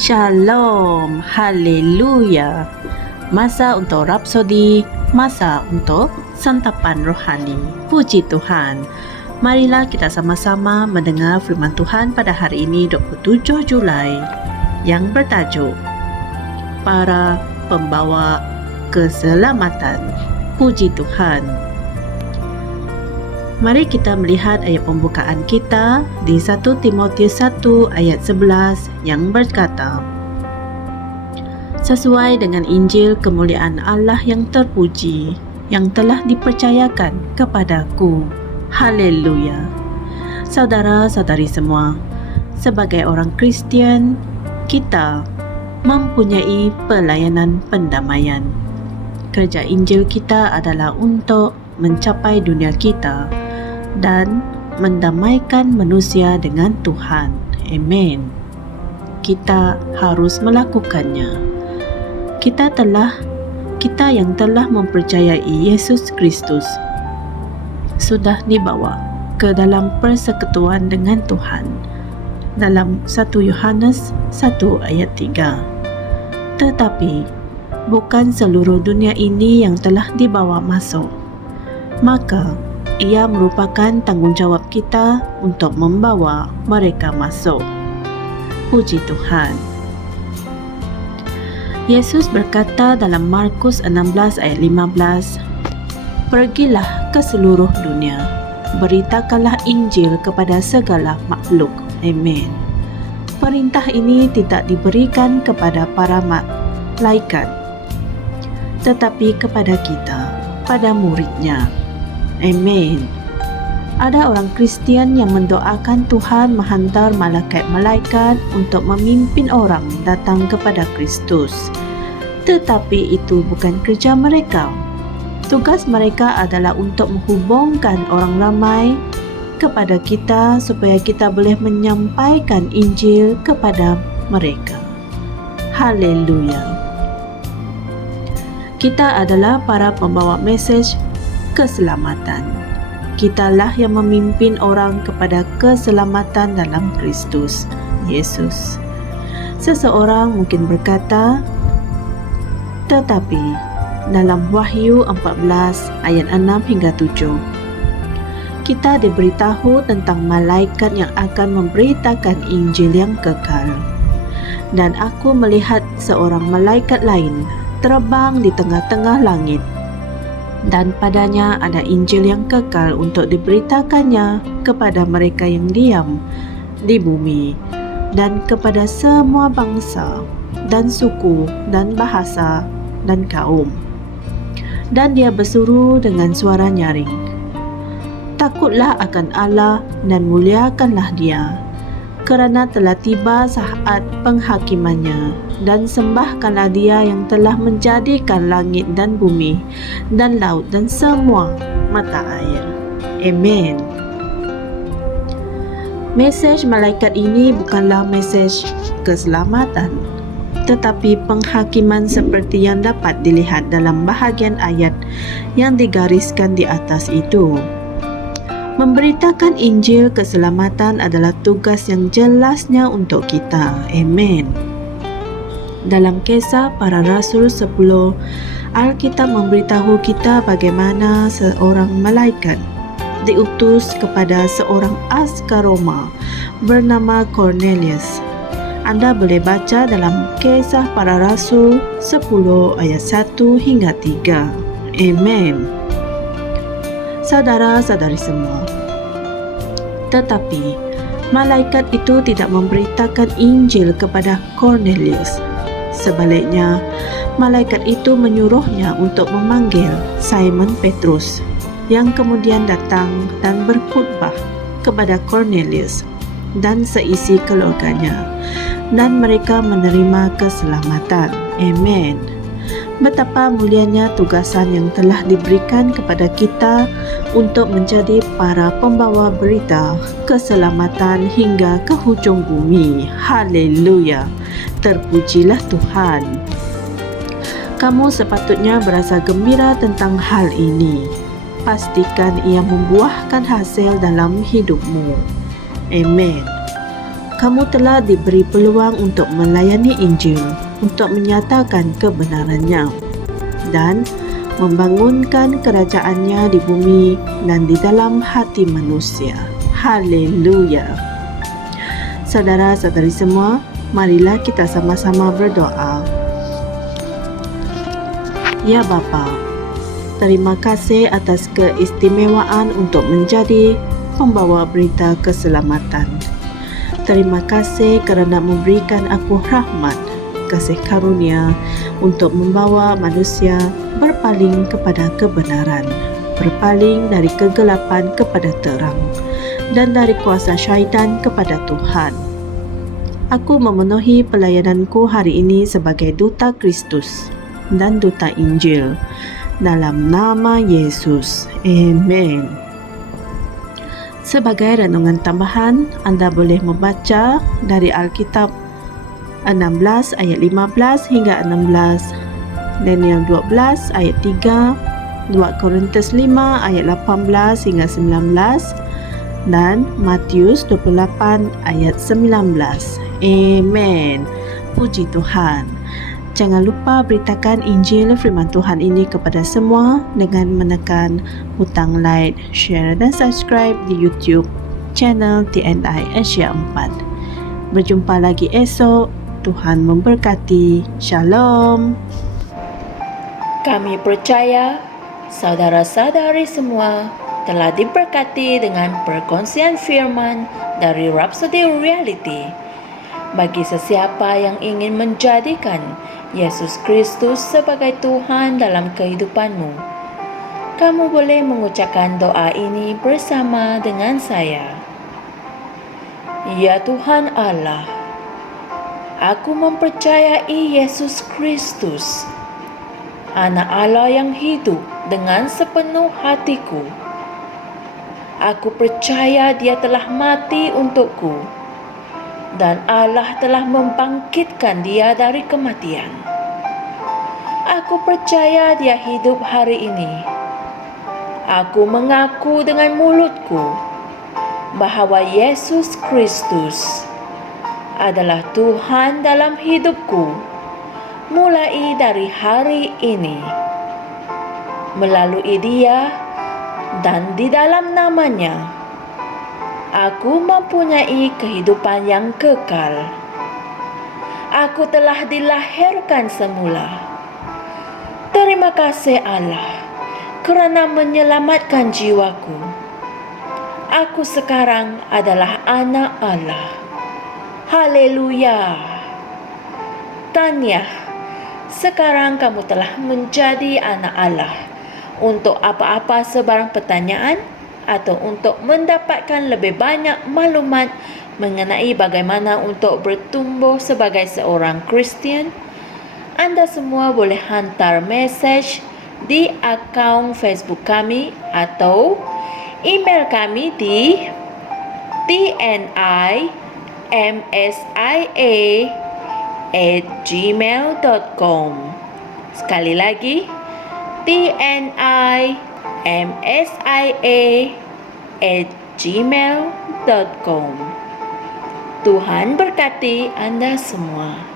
Shalom, haleluya. Masa untuk rapsodi, masa untuk santapan rohani. Puji Tuhan. Marilah kita sama-sama mendengar firman Tuhan pada hari ini 27 Julai yang bertajuk Para Pembawa Keselamatan. Puji Tuhan. Mari kita melihat ayat pembukaan kita di 1 Timotius 1 ayat 11 yang berkata, sesuai dengan Injil kemuliaan Allah yang terpuji, yang telah dipercayakan kepadaku. Haleluya. Saudara-saudari semua, sebagai orang Kristian, kita mempunyai pelayanan pendamaian. Kerja Injil kita adalah untuk mencapai dunia kita dan mendamaikan manusia dengan Tuhan. Amin. Kita harus melakukannya. Kita yang telah mempercayai Yesus Kristus sudah dibawa ke dalam persekutuan dengan Tuhan dalam 1 Yohanes 1 ayat 3. Tetapi bukan seluruh dunia ini yang telah dibawa masuk. Maka ia merupakan tanggungjawab kita untuk membawa mereka masuk. Puji Tuhan. Yesus berkata dalam Markus 16 ayat 15, pergilah ke seluruh dunia, beritakanlah Injil kepada segala makhluk. Amin. Perintah ini tidak diberikan kepada para malaikat, tetapi kepada kita, pada muridnya. Amin. Ada orang Kristian yang mendoakan Tuhan menghantar malaikat-malaikat untuk memimpin orang datang kepada Kristus. Tetapi itu bukan kerja mereka. Tugas mereka adalah untuk menghubungkan orang ramai kepada kita supaya kita boleh menyampaikan Injil kepada mereka. Haleluya. Kita adalah para pembawa mesej keselamatan. Kitalah yang memimpin orang kepada keselamatan dalam Kristus Yesus. Seseorang mungkin berkata, tetapi dalam Wahyu 14 ayat 6 hingga 7, kita diberitahu tentang malaikat yang akan memberitakan Injil yang kekal. Dan aku melihat seorang malaikat lain terbang di tengah-tengah langit, dan padanya ada Injil yang kekal untuk diberitakannya kepada mereka yang diam di bumi dan kepada semua bangsa dan suku dan bahasa dan kaum. Dan dia berseru dengan suara nyaring, takutlah akan Allah dan muliakanlah dia, kerana telah tiba saat penghakimannya, dan sembahkanlah dia yang telah menjadikan langit dan bumi dan laut dan semua mata air. Amin. Mesej malaikat ini bukanlah mesej keselamatan, tetapi penghakiman seperti yang dapat dilihat dalam bahagian ayat yang digariskan di atas itu. Memberitakan Injil keselamatan adalah tugas yang jelasnya untuk kita. Amin. Dalam Kisah Para Rasul 10, Alkitab memberitahu kita bagaimana seorang malaikat diutus kepada seorang askar Roma bernama Cornelius. Anda boleh baca dalam Kisah Para Rasul 10 ayat 1 hingga 3. Amin. Saudara-saudari semua, tetapi malaikat itu tidak memberitakan Injil kepada Cornelius. Sebaliknya, malaikat itu menyuruhnya untuk memanggil Simon Petrus, yang kemudian datang dan berkhutbah kepada Cornelius dan seisi keluarganya, dan mereka menerima keselamatan. Amin. Betapa mulianya tugasan yang telah diberikan kepada kita untuk menjadi para pembawa berita keselamatan hingga ke hujung bumi. Haleluya. Terpujilah Tuhan. Kamu sepatutnya berasa gembira tentang hal ini. Pastikan ia membuahkan hasil dalam hidupmu. Amin. kamu telah diberi peluang untuk melayani Injil, untuk menyatakan kebenarannya dan membangunkan kerajaannya di bumi dan di dalam hati manusia. Haleluya. Saudara-saudari semua, marilah kita sama-sama berdoa. Ya Bapa, terima kasih atas keistimewaan untuk menjadi pembawa berita keselamatan. Terima kasih kerana memberikan aku rahmat, kasih karunia untuk membawa manusia berpaling kepada kebenaran, berpaling dari kegelapan kepada terang, dan dari kuasa syaitan kepada Tuhan. Aku memenuhi pelayananku hari ini sebagai duta Kristus dan duta Injil. Dalam nama Yesus. Amen. Sebagai renungan tambahan, anda boleh membaca dari Alkitab 16 ayat 15 hingga 16, Daniel 12 ayat 3, 2 Korintus 5 ayat 18 hingga 19, dan Matius 28 ayat 19. Amen. Puji Tuhan. Jangan lupa beritakan Injil firman Tuhan ini kepada semua dengan menekan butang like, share dan subscribe di YouTube channel TNI Asia 4. Berjumpa lagi esok. Tuhan memberkati. Shalom. Kami percaya saudara-saudari semua telah diberkati dengan perkongsian firman dari Rhapsody Reality. Bagi sesiapa yang ingin menjadikan Yesus Kristus sebagai Tuhan dalam kehidupanmu, kamu boleh mengucapkan doa ini bersama dengan saya. Ya Tuhan Allah, aku mempercayai Yesus Kristus, Anak Allah yang hidup dengan sepenuh hatiku. Aku percaya Dia telah mati untukku dan Allah telah membangkitkan Dia dari kematian. Aku percaya Dia hidup hari ini. Aku mengaku dengan mulutku bahawa Yesus Kristus adalah Tuhan dalam hidupku mulai dari hari ini. Melalui Dia dan di dalam nama-Nya, aku mempunyai kehidupan yang kekal. Aku telah dilahirkan semula. Terima kasih Allah kerana menyelamatkan jiwaku. Aku sekarang adalah anak Allah. Haleluya. Tahniah, sekarang kamu telah menjadi anak Allah. Untuk apa-apa sebarang pertanyaan atau untuk mendapatkan lebih banyak maklumat mengenai bagaimana untuk bertumbuh sebagai seorang Kristian, anda semua boleh hantar mesej di akaun Facebook kami atau email kami di tnimsia@gmail.com. Sekali lagi, tnimsia@gmail.com. Tuhan berkati anda semua.